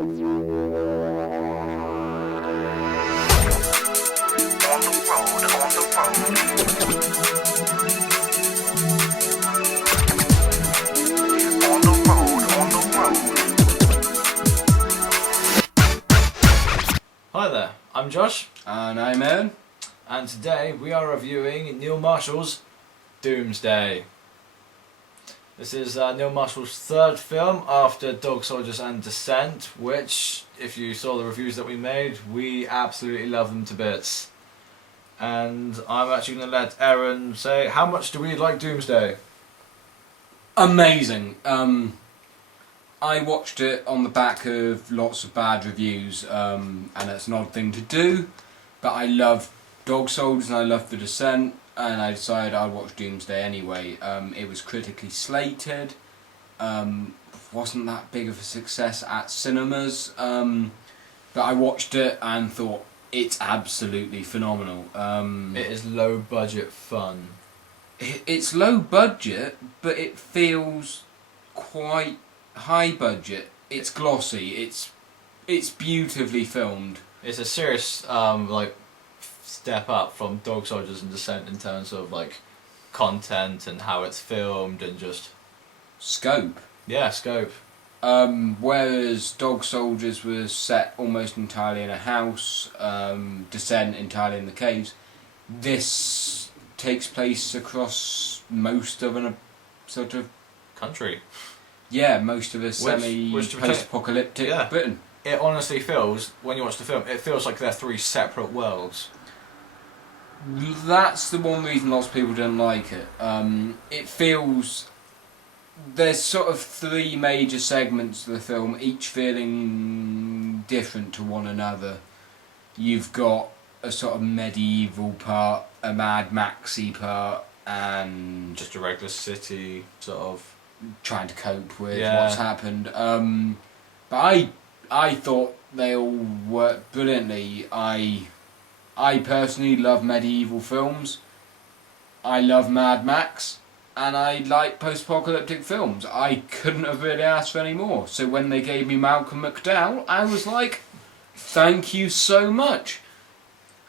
Hi there, I'm Josh. And I'm Aaron. And today we are reviewing Neil Marshall's Doomsday. This is Neil Marshall's third film after Dog Soldiers and Descent, which, if you saw the reviews that we made, we absolutely love them to bits. And I'm actually going to let Aaron say, how much do we like Doomsday? Amazing. I watched it on the back of lots of bad reviews, and it's an odd thing to do, but I love Dog Soldiers and I love The Descent, and I decided I'd watch Doomsday anyway. It was critically slated, wasn't that big of a success at cinemas, but I watched it and thought it's absolutely phenomenal. It is low budget fun. It's low budget, but it feels quite high budget. It's glossy. It's beautifully filmed. It's a serious step up from Dog Soldiers and Descent in terms of content and how it's filmed and just Scope. Yeah, scope. Whereas Dog Soldiers was set almost entirely in a house, Descent entirely in the caves. This takes place across most of a sort of country. Yeah, most of a semi-post-apocalyptic Britain. It honestly feels, when you watch the film, it feels like they're three separate worlds. That's the one reason lots of people don't like it. It feels... There's sort of three major segments of the film, each feeling different to one another. You've got a sort of medieval part, a Mad Maxy part, and... just a regular city, sort of... trying to cope with what's happened. But I thought they all worked brilliantly. I personally love medieval films. I love Mad Max. And I like post-apocalyptic films. I couldn't have really asked for any more. So when they gave me Malcolm McDowell, I was like, thank you so much.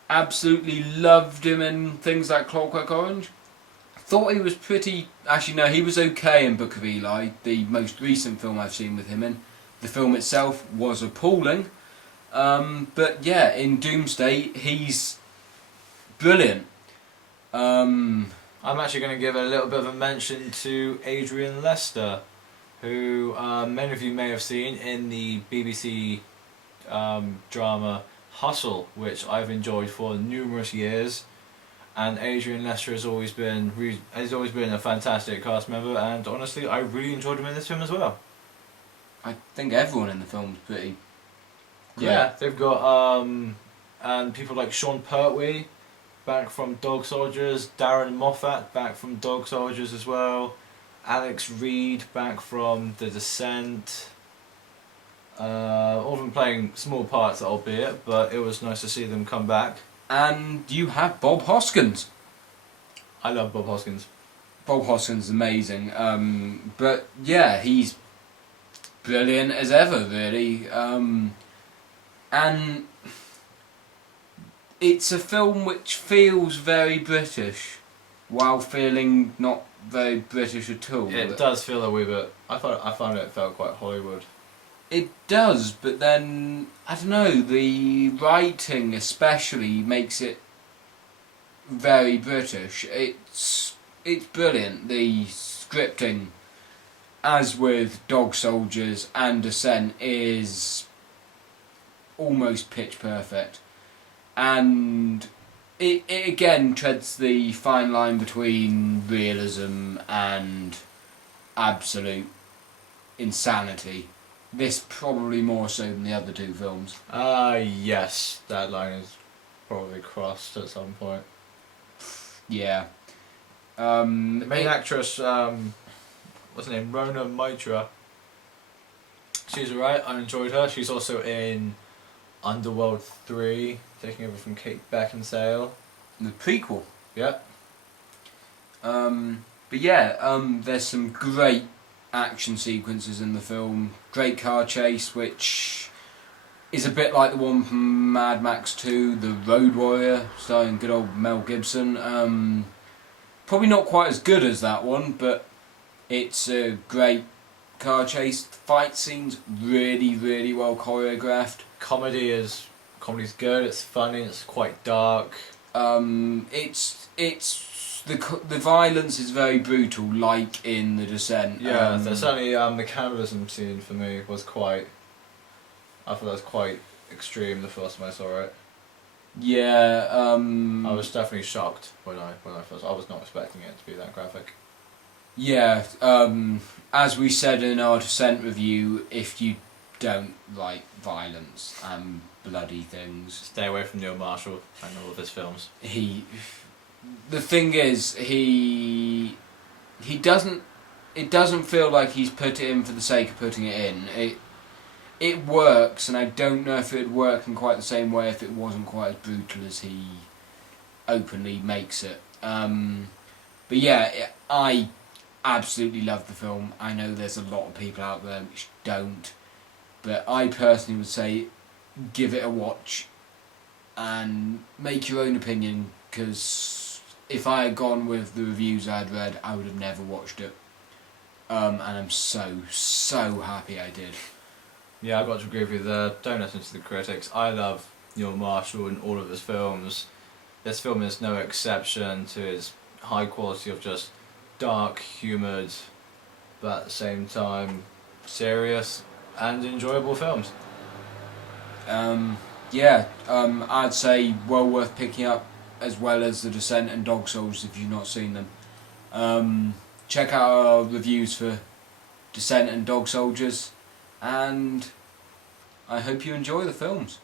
Absolutely loved him in things like Clockwork Orange. Thought he was pretty... Actually, no, he was okay in Book of Eli, the most recent film I've seen with him in. The film itself was appalling. But yeah, in Doomsday, he's brilliant. I'm actually going to give a little bit of a mention to Adrian Lester, who many of you may have seen in the BBC drama Hustle, which I've enjoyed for numerous years. And Adrian Lester has always been a fantastic cast member, and honestly, I really enjoyed him in this film as well. I think everyone in the film's pretty great. Yeah, they've got and people like Sean Pertwee, back from Dog Soldiers, Darren Moffat, back from Dog Soldiers as well, Alex Reed, back from The Descent. All of them playing small parts, albeit, but it was nice to see them come back. And you have Bob Hoskins. I love Bob Hoskins. Bob Hoskins is amazing. But yeah, he's brilliant as ever, really. And it's a film which feels very British, while feeling not very British at all. It does feel a wee bit. I found it felt quite Hollywood. It does, but then, I don't know, the writing especially makes it very British. It's brilliant. The scripting, as with Dog Soldiers and Descent, is almost pitch perfect. And it again treads the fine line between realism and absolute insanity. This probably more so than the other two films. Yes, that line is probably crossed at some point. Yeah. The main actress, what's her name? Rona Mitra. She's alright, I enjoyed her. She's also in Underworld 3, taking over from Kate Beckinsale. The prequel. Yeah. But yeah, there's some great action sequences in the film. Great car chase, which is a bit like the one from Mad Max 2, The Road Warrior, starring good old Mel Gibson. Probably not quite as good as that one, but it's a great car chase. Fight scenes really, really well choreographed. Comedy's good. It's funny. It's quite dark. It's the violence is very brutal, like in The Descent. Yeah, certainly the cannibalism scene for me was quite. I thought that was quite extreme the first time I saw it. Yeah. I was definitely shocked when I first. I was not expecting it to be that graphic. Yeah. As we said in our Descent review, if you don't like violence and bloody things, stay away from Neil Marshall and all of his films. The thing is, he doesn't. It doesn't feel like he's put it in for the sake of putting it in. It works, and I don't know if it would work in quite the same way if it wasn't quite as brutal as he openly makes it. But yeah, I absolutely love the film. I know there's a lot of people out there which don't, but I personally would say give it a watch and make your own opinion, because if I had gone with the reviews I'd read, I would have never watched it. And I'm so happy I did. Yeah, I've got to agree with you there. Don't listen to the critics. I love Neil Marshall in all of his films. This film is no exception to his high quality of just dark, humoured, but at the same time serious and enjoyable films. I'd say well worth picking up, as well as The Descent and Dog Souls if you've not seen them. Check out our reviews for Descent and Dog Soldiers, and I hope you enjoy the films.